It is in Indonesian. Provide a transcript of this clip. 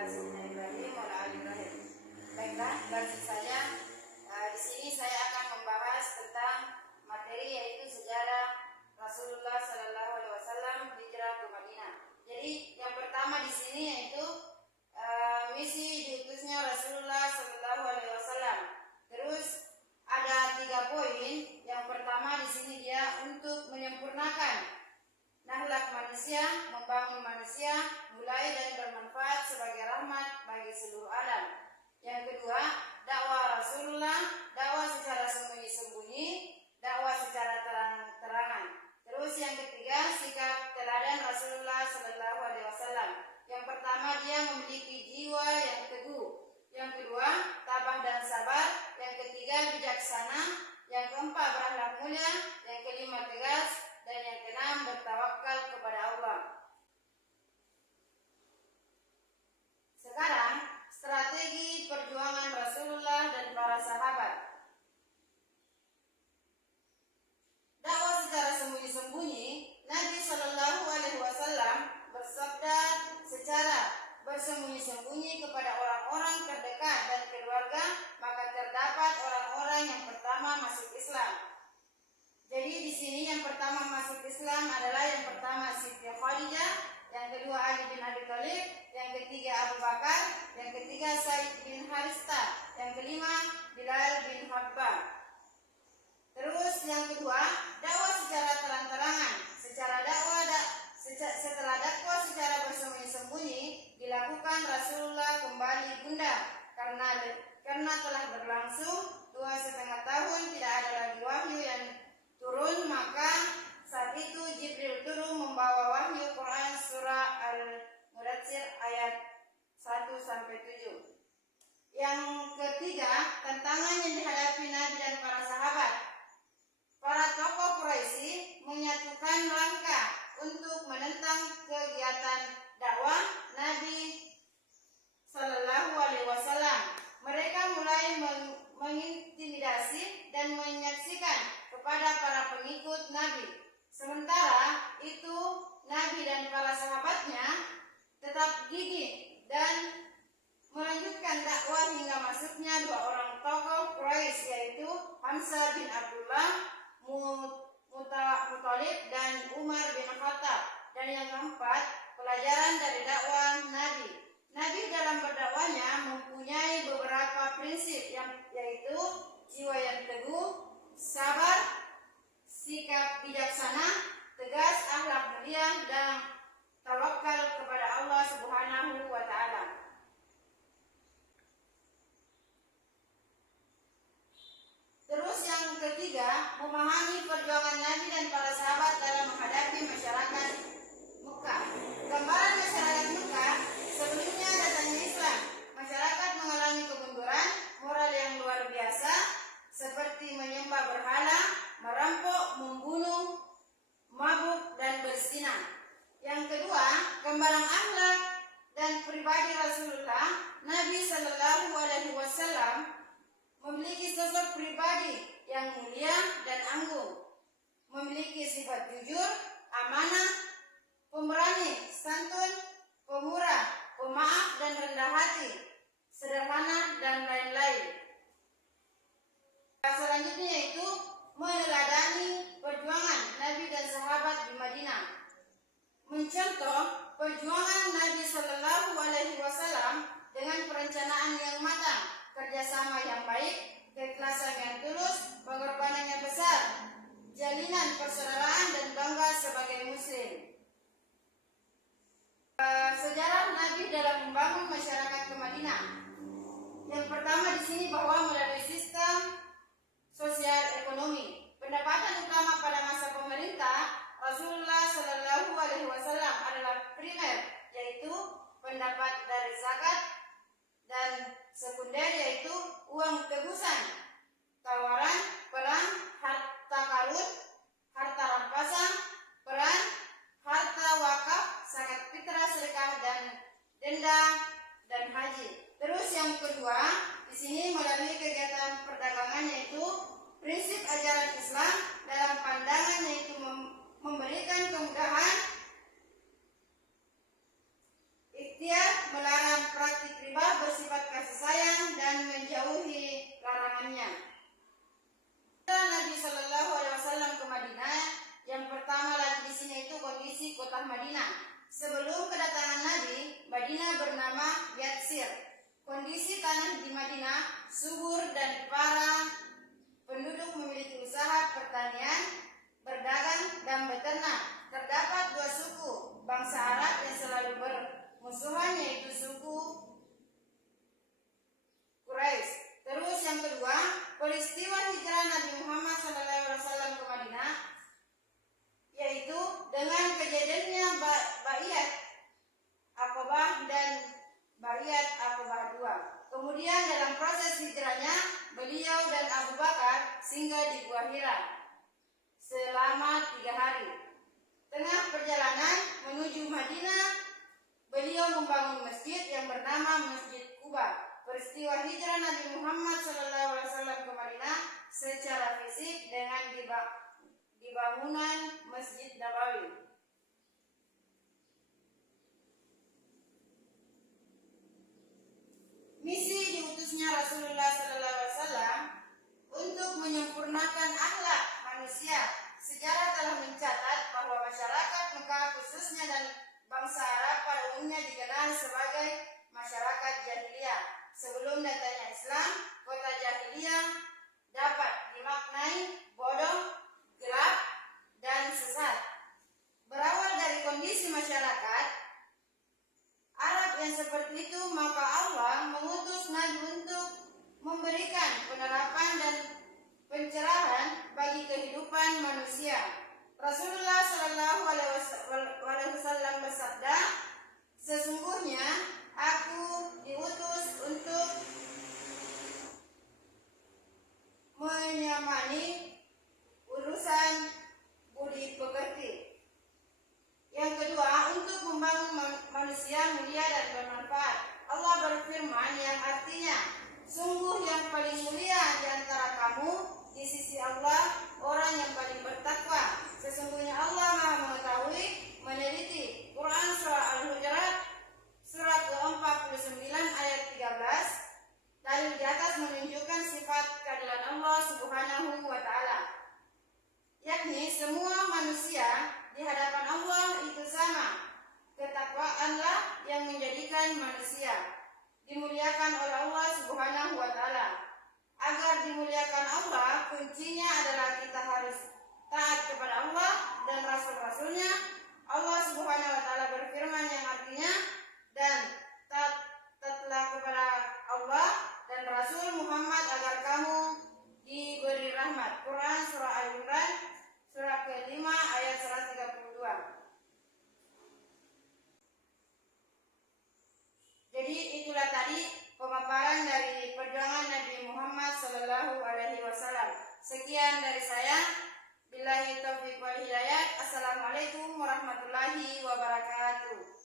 ala sayyidina Ibrahim wa ala ali Ibrahim. Baiklah, langsung saja. Di sini saya akan membahas tentang materi yaitu sejarah Rasulullah Sallallahu Alaihi Wasallam hijrah ke Madinah. Jadi yang pertama di sini yaitu misi diutusnya Rasulullah Sallallahu Alaihi Wasallam. Terus ada 3 poin. Yang pertama di sini dia untuk menyempurnakan nakhlak manusia, membangun manusia, mulai dan bermanfaat sebagai rahmat bagi seluruh alam. Yang kedua, dakwah Rasulullah, dakwah secara sembunyi-sembunyi, dakwah secara terang-terangan. Terus yang ketiga, sikap teladan Rasulullah Sallallahu Alaihi Wasallam. Yang pertama, dia memiliki jiwa yang teguh. Yang kedua, tabah dan sabar. Yang ketiga, bijaksana. Yang keempat, berakhlak mulia. Yang kelima, tegas. Dan yang keenam, bertawakal kepada Allah. Sekarang, strategi perjuangan Rasulullah dan para sahabat. Dakwah secara sembunyi-sembunyi, Nabi Shallallahu Alaihi Wasallam bersabda secara bersembunyi-sembunyi kepada orang-orang terdekat dan keluarga, maka terdapat orang-orang yang pertama masuk Islam. Jadi di sini yang pertama masuk Islam adalah yang pertama Siti Khadijah, yang kedua Ali bin Abi Thalib, yang ketiga Abu Bakar, yang ketiga Zaid bin Harithah, yang kelima Bilal bin Habbab. Terus yang kedua, dakwah secara terang-terangan. Setelah dakwah secara bersembunyi-sembunyi dilakukan, Rasulullah kembali bunda karena telah berlangsung 2,5 tahun tidak ada lagi wahyu yang turun, maka saat itu Jibril turun membawa wahyu Quran surah Al-Mudaththir ayat 1-7. Yang ketiga, tantangan yang dihadapi Nabi dan para sahabat. Para tokoh Quraisy menyatukan langkah untuk menentang kegiatan dakwah Nabi Sallallahu Alaihi Wasallam. Mereka mulai mengintimidasi dan menyaksikan kepada para pengikut Nabi. Sementara itu Nabi dan para sahabatnya tetap gigih dan melanjutkan dakwah hingga masuknya 2 orang tokoh Quraisy, yaitu Hamzah bin Abdullah Muttalib dan Umar bin Khattab. Dan yang keempat, pelajaran dari dakwah Nabi. Nabi dalam berdakwahnya mempunyai beberapa prinsip yaitu jiwa yang teguh, sabar, sikap bijaksana, tegas, akhlak mulia, dan tawakal kepada Allah Subhanahu wa Ta'ala. Terus yang ketiga, memahami perjuangan Nabi dan para sahabat dalam menghadapi masyarakat Mekah. Gambaran masyarakat Mekah sebelumnya datangnya Islam. Masyarakat mengalami kemunduran moral yang luar biasa, seperti menyembah berhala, merampok, membunuh, mabuk, dan berzina. Yang kedua, gambaran akhlak dan pribadi Rasulullah. Nabi Sallallahu Alaihi Wasallam memiliki sosok pribadi yang mulia dan anggun, memiliki sifat jujur, amanah, pemberani, santun, pemurah, pemaaf, dan rendah hati, sederhana, dan lain-lain. Selanjutnya yaitu meneladani perjuangan Nabi dan sahabat di Madinah. Mencontoh perjuangan Nabi Sallallahu Alaihi Wasallam dengan perencanaan yang matang, kerjasama yang baik, keikhlasan yang tulus, pengorbanan yang besar, jalinan persaudaraan, dan bangga sebagai Muslim. Sejarah Nabi dalam membangun masyarakat ke Madinah. Yang pertama di sini bahwa melalui sistem sosial ekonomi. Pendapatan utama pada masa pemerintah Rasulullah Sallallahu Alaihi Wasallam adalah primer, yaitu pendapat dari zakat, dan sekunder, yaitu uang tebusan, tawaran, perang, harta karun, harta rampasan, peran, harta wakaf, zakat fitrah, sedekah, dan denda, dan haji. Terus yang kedua, di sini melalui kegiatan perdagangan, yaitu prinsip ajaran Islam dalam pandangan, yaitu memberikan kemudahan, ikhtiar, melarang praktik Kemudian dalam proses hijrahnya, beliau dan Abu Bakar singgah di Gua Hira selama 3 hari. Tengah perjalanan menuju Madinah, beliau membangun masjid yang bernama Masjid Quba. Peristiwa hijrah Nabi Muhammad SAW ke Madinah secara fisik dengan dibangunan Masjid Nabawi. Misi diutusnya Rasulullah SAW untuk menyempurnakan akhlak manusia. Sejarah telah mencatat bahwa masyarakat Mekah khususnya dan bangsa Arab pada umumnya dikenal sebagai masyarakat jahiliyah. Sebelum datangnya Islam, kota jahiliyah dapat dimaknai bodoh, gelap, dan sesat. Berawal dari kondisi masyarakat Arab yang seperti itu, maka Allah mengutus Nabi untuk memberikan penerapan dan pencerahan bagi kehidupan manusia. Rasulullah SAW bersabda, sesungguhnya aku diutus untuk menyamai urusan budi pekerti. Yang kedua, untuk membangun manusia mulia dan bermanfaat. Allah berfirman yang artinya, sungguh yang paling mulia di antara kamu di sisi Allah orang yang paling bertakwa. Sesungguhnya Allah Maha mengetahui, meneliti. Quran surah Al-Hujurat surat ke-49 ayat 13. Dalil di atas menunjukkan sifat keadilan Allah Subhanahu wa taala, yakni semua manusia di hadapan Allah itu sama. Ketakwaanlah yang menjadikan manusia dimuliakan oleh Allah Subhanahu wa taala. Agar dimuliakan Allah, kuncinya adalah kita harus taat kepada Allah dan rasul-rasulnya. Allah Subhanahu wa taala berfirman yang artinya, dan taatlah kepada Allah dan Rasul Muhammad agar kamu diberi rahmat. Quran surah Al-Imran surah ke-5 ayat 132. Jadi itulah tadi pemaparan dari perjuangan Nabi Muhammad SAW. Sekian dari saya. Billahi taufiq wal hidayah. Assalamualaikum warahmatullahi wabarakatuh.